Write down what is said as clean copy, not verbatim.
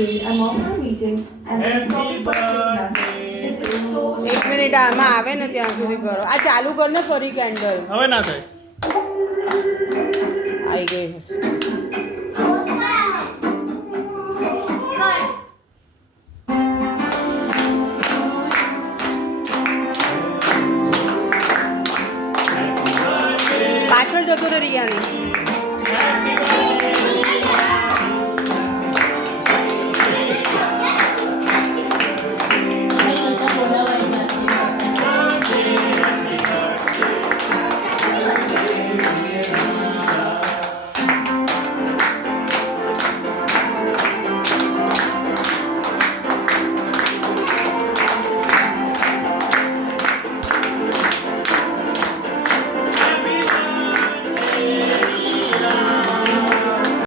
I'm off my meeting and then stop for quick lunch. It is so એક મિનિટ આમાં આવે ને ત્યાં સુધી કરો. આ ચાલુ કર ને ફરી કેન્ડલ. હવે ના થાય. આવી ગઈ હશે. પાછળ જતો રહે રિયાની.